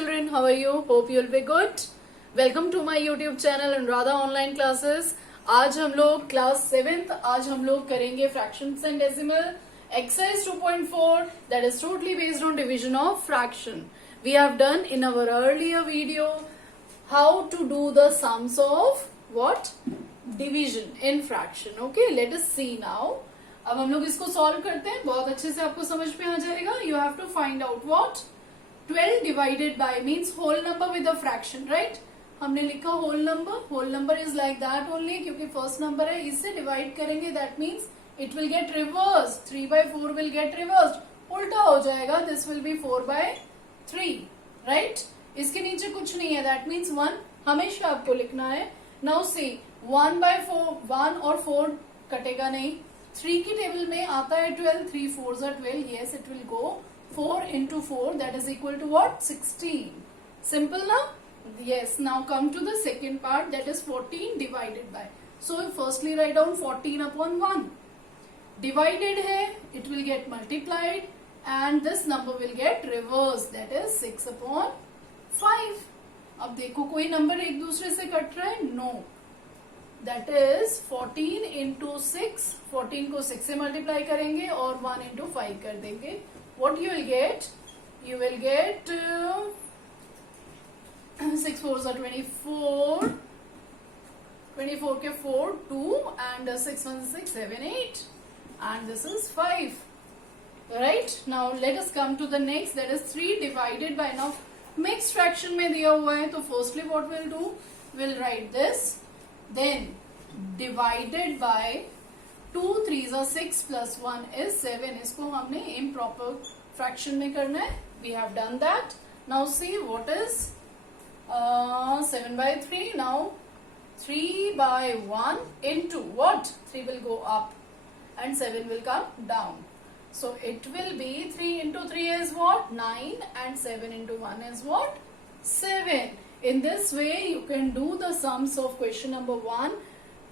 children, how are you? Hope you'll be good. Welcome to my YouTube channel Anuradha Online Classes. आज हम लोग class 7th आज हम लोग करेंगे fractions and decimal exercise 2.4 that is totally based on division of fraction. We have done in our earlier video how to do the sums of what? Division in fraction. Okay, let us see now. अब हम लोग इसको solve करते हैं, बहुत अच्छे से आपको समझ में आ जाएगा. You have to find out what 12 divided by means whole number with a fraction, right? हमने लिखा whole number is like that only क्योंकि first number है, इससे divide करेंगे, that means it will get reversed. 3 by 4 will get reversed, उल्टा हो जाएगा, this will be 4 by 3, right? इसके नीचे कुछ नहीं है, that means 1 हमेशा आपको लिखना है. Now see 1 by 4, 1 और 4 कटेगा नहीं. 3 की टेबल में आता है 12, 3 4s are 12, yes it will go 4 into 4 that is equal to what? 16. Simple now? Yes. Now come to the second part, that is 14 divided by. So firstly write down 14 upon 1. Divided है, it will get multiplied and this number will get reversed, that is 6 upon 5. अब देखो कोई number एक दूसरे से cut रहा है? No. That is 14 into 6. 14 को 6 से मल्टीप्लाई करेंगे और 1 into 5 कर देंगे. What you will get? You will get 6 4s are 24. 24 के 4 2 and 6 1 6 7 8 and this is 5. Right? Now let us come to the next, that is 3 divided by. Now mixed fraction में दिया हुआ है तो firstly what we'll do? We'll write this. Then divided by 2 3s are 6 plus 1 is 7. इसको हमने improper fraction में करना है. We have done that. Now see what is 7 by 3. Now 3 by 1 into what? 3 will go up and 7 will come down. So it will be 3 into 3 is what? 9 and 7 into 1 is what? 7. In this way you can do the sums of question number 1.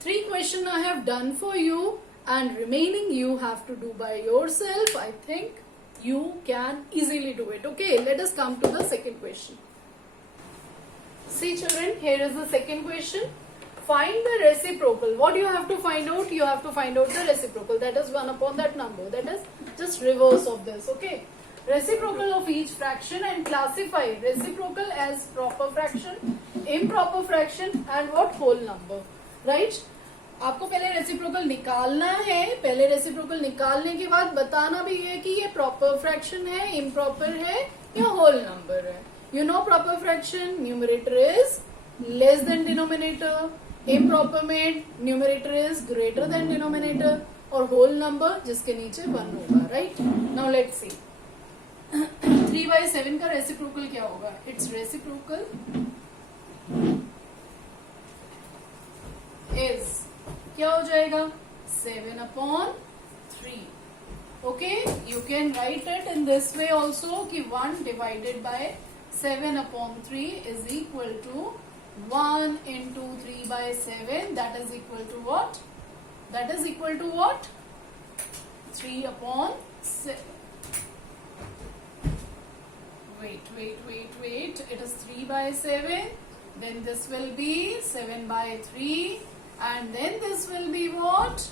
3 questions I have done for you and remaining you have to do by yourself. I think you can easily do it. Okay, let us come to the second question. See children, here is the second question. Find the reciprocal. What you have to find out? You have to find out the reciprocal. That is 1 upon that number. That is just reverse of this. Okay. Reciprocal of each fraction and classify reciprocal as proper fraction, improper fraction and what? Whole number. Right? आपको पहले reciprocal निकालना है. पहले reciprocal निकालने के बाद बताना भी है कि ये प्रॉपर फ्रैक्शन है, इम्प्रॉपर है या होल नंबर है. You know proper fraction numerator is less than denominator, improper में numerator is greater than denominator और होल नंबर जिसके नीचे 1 होगा. Right? Now let's see 3 by 7 का रेसिप्रोकल क्या होगा? इट्स रेसिप्रोकल इज क्या हो जाएगा? 7 upon 3. Okay, you can write it in this way also कि 1 divided by 7 upon 3 is equal to 1 into 3 by 7. That is equal to what? That is equal to what? 3 upon 7. Wait. It is 3 by 7. Then this will be 7 by 3. And then this will be what?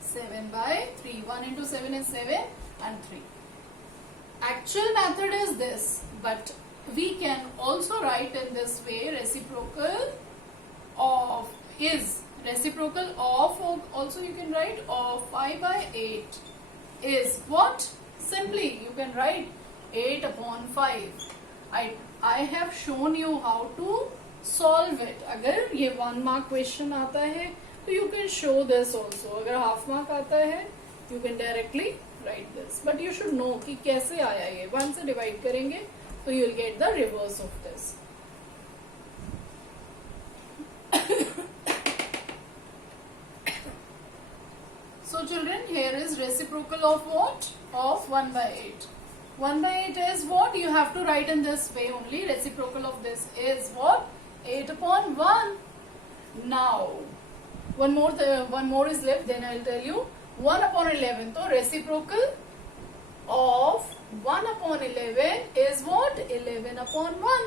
7 by 3. 1 into 7 is 7 and 3. Actual method is this, but we can also write in this way reciprocal of is. Reciprocal of also you can write of 5 by 8 is what? Simply you can write 8 upon 5. I have shown you how to solve it. अगर ये 1 mark question आता है तो you can show this also. अगर half mark आता है you can directly write this. But you should know कि कैसे आया ये. 1 से divide करेंगे तो you will get the reverse of this. So children, here is reciprocal of what? Of 1 by 8. 1 by 8 is what? You have to write in this way only. Reciprocal of this is what? 8 upon 1. Now, one more is left, then I will tell you. 1 upon 11. So, reciprocal of 1 upon 11 is what? 11 upon 1.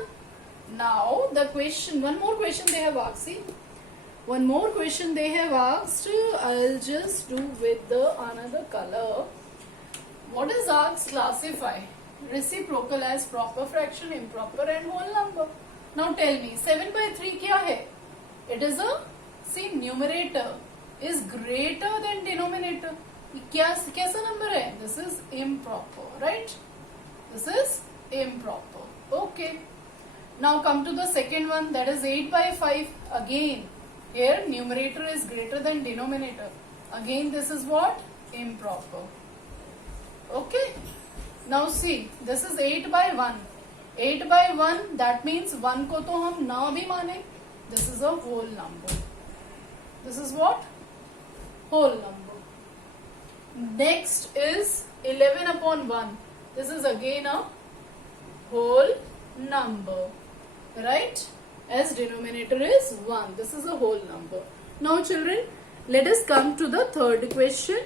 Now the question, one more question they have asked. See, one more question they have asked. I'll just do with the another color. What is asked? Classify reciprocal as proper fraction, improper and whole number. Now tell me, 7 by 3 क्या है? It is a, see, numerator is greater than denominator. कैसा number है? This is improper, right? This is improper. Okay. Now come to the second one, that is 8 by 5. Again, here numerator is greater than denominator. Again, this is what? Improper. Okay. Now see, this is 8 by 1. 8 by 1, that means 1 को तो हम ना भी माने. This is a whole number. This is what? Whole number. Next is 11 upon 1. This is again a whole number, right? As denominator is 1. This is a whole number. Now children, let us come to the third question.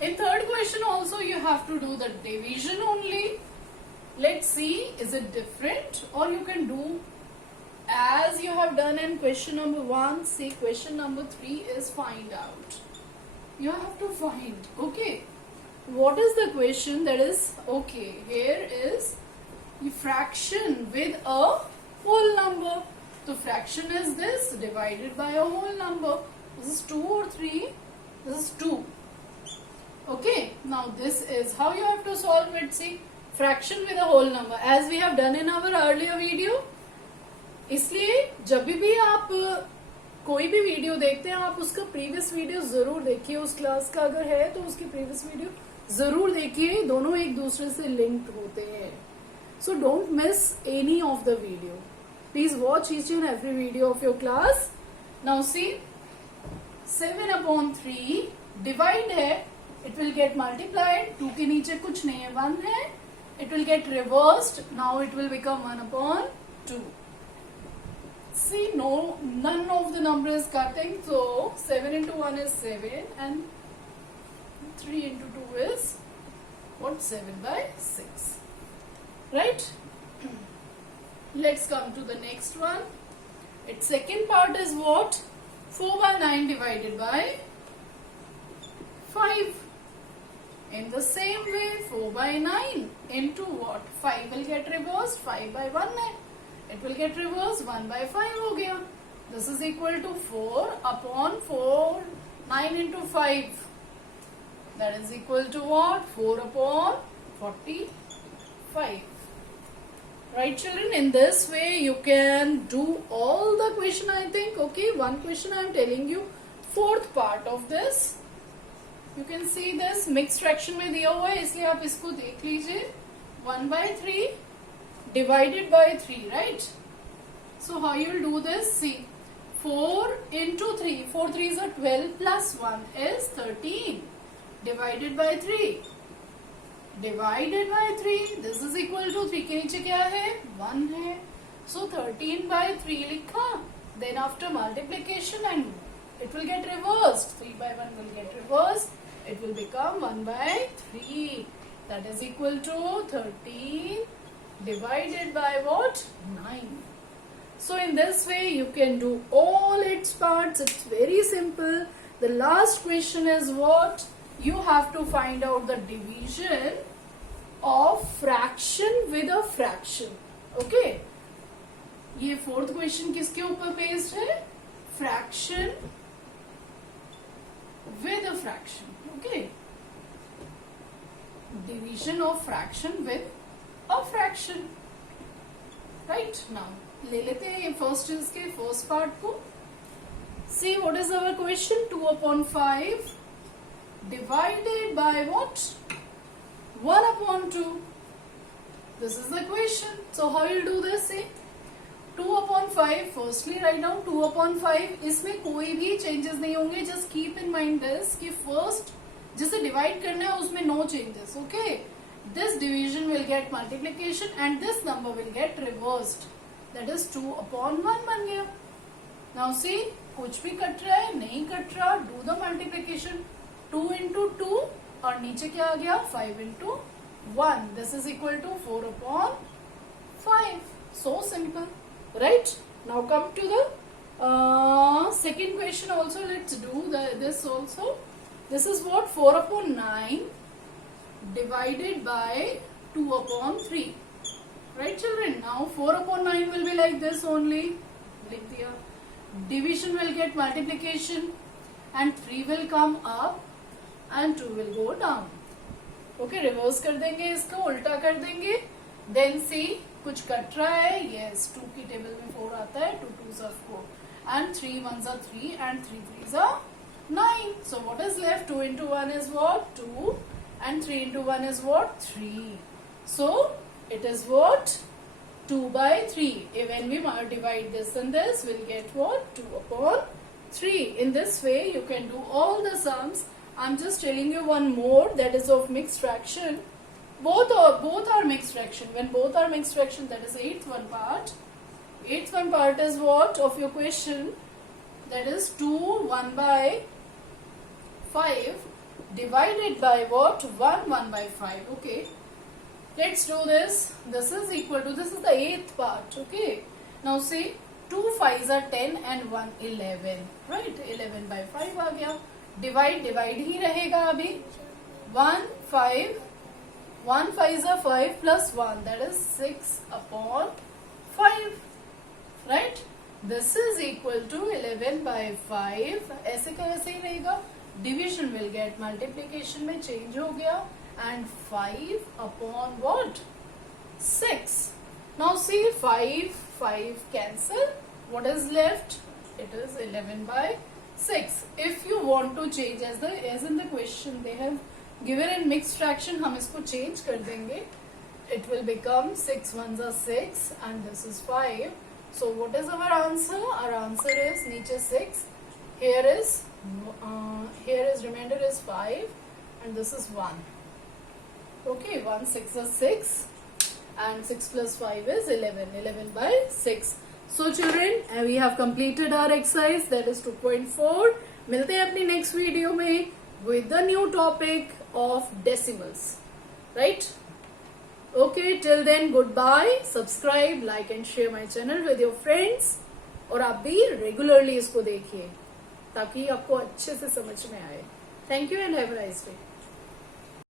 In third question also you have to do the division only. Let's see, is it different, or you can do as you have done in question number 1. See, question number 3 is find out. You have to find, okay. What is the question? That is, okay, here is the fraction with a whole number. The fraction is this divided by a whole number. This is 2 or 3? This is 2. Okay, now this is how you have to solve it. See, fraction with a whole number as we have done in our earlier video. इसलिए जब भी आप कोई भी video देखते हैं, आप उसका प्रीवियस वीडियो जरूर देखिए. उस क्लास का अगर है तो उसकी प्रीवियस वीडियो जरूर देखिए. दोनों एक दूसरे से लिंक्ड होते हैं. So don't miss any of the video. Please watch each and every video of your class. Now see, 7 upon 3 divide है. It will get multiplied. 2 के नीचे कुछ नहीं है, 1 है. It will get reversed. Now it will become 1 upon 2. See, no, none of the number is cutting. So 7 into 1 is 7 and 3 into 2 is what? 7 by 6. Right? Let's come to the next one. Its second part is what? 4 by 9 divided by 5. In the same way, 4 by 9 into what? 5 will get reversed. 5 by 1 है. It will get reversed. 1 by 5 हो गया. This is equal to 4 upon 4. 9 into 5. That is equal to what? 4 upon 45. Right, children? In this way, you can do all the question, I think. Okay, one question I am telling you. Fourth part of this. You can see this mixed fraction में दिया हुआ है, इसलिए आप इसको देख लीजिए. 1 by 3 divided by 3, right? So how you will do this? See, 4 into 3. 4 3s are 12 plus 1 is 13. Divided by 3. Divided by 3. This is equal to 3 के नीचे क्या है? 1 है. So 13 by 3 लिखा. Then after multiplication and it will get reversed. 3 by 1 will get reversed. It will become 1 by 3. That is equal to 13 divided by what? 9. So in this way you can do all its parts. It's very simple. The last question is what? You have to find out the division of fraction with a fraction. Okay? ये fourth question किसके ऊपर based है? Fraction with a fraction. Okay? Division of fraction with a fraction. Right? Now ले लेते हैं ये first इसके first part को. See, what is our question? 2 upon 5 divided by what? 1 upon 2. This is the question. So how you do this? See, 2 upon 5. Firstly write down 2 upon 5. इसमें कोई भी changes नहीं होंगे. Just keep in mind this कि first जिसे divide करना है उसमें no changes. Okay? This division will get multiplication and this number will get reversed. That is 2 upon 1 बन गया. Now see, कुछ भी कट रहा है, नहीं कट रहा. Do the multiplication. 2 into 2 और नीचे क्या आ गया? 5 into 1. This is equal to 4 upon 5. So simple, right? Now come to the second question also. Let's do this also. This is what? 4 upon 9 divided by 2 upon 3. Right, children? Now 4 upon 9 will be like this only. Division will get multiplication and 3 will come up and 2 will go down. Okay, reverse कर देंगे इसको, उल्टा कर देंगे. Then see, कुछ cut रहा है. Yes, 2 की टेबल में 4 आता है. 2 2s are 4 and 3 1s are 3 and 3 3s are 9. So what is left? 2 into 1 is what? 2 and 3 into 1 is what? 3. So it is what? 2 by 3. When we divide this and this, we'll get what? 2 upon 3. In this way, you can do all the sums. I'm just telling you one more, that is of mixed fraction. Both are mixed fraction. When both are mixed fraction, that is eighth one part. Eighth one part is what of your question? That is 2 1 by 5 divided by what? 1 1 by 5. Okay. Let's do this. This is equal to, this is the eighth part. Okay. Now see, 2 5s are 10 and 1 11. Right? 11 by 5 आ गया. Divide ही रहेगा अभी. 1 5 1 5s are 5 plus 1, that is 6 upon 5. Right? This is equal to 11 by 5. ऐसे का वैसे ही रहेगा. Division will get multiplication में change हो गया. And 5 upon what? 6. Now see, 5 cancel. What is left? It is 11 by 6. If you want to change, as in the question they have given in mixed fraction, हम इसको change कर देंगे. It will become 6 1s are 6 and this is 5. So what is our answer? Our answer is नीचे 6. Here is remainder is 5 and this is 1. Okay, 1 6 is 6 and 6 plus 5 is 11 by 6. So children, we have completed our exercise, that is 2.4. मिलते हैं अपनी next video में with the new topic of decimals. Right? Okay, till then goodbye. Subscribe, like and share my channel with your friends. और आप भी regularly इसको देखिए ताकि आपको अच्छे से समझ में आए. Thank you and have a nice day.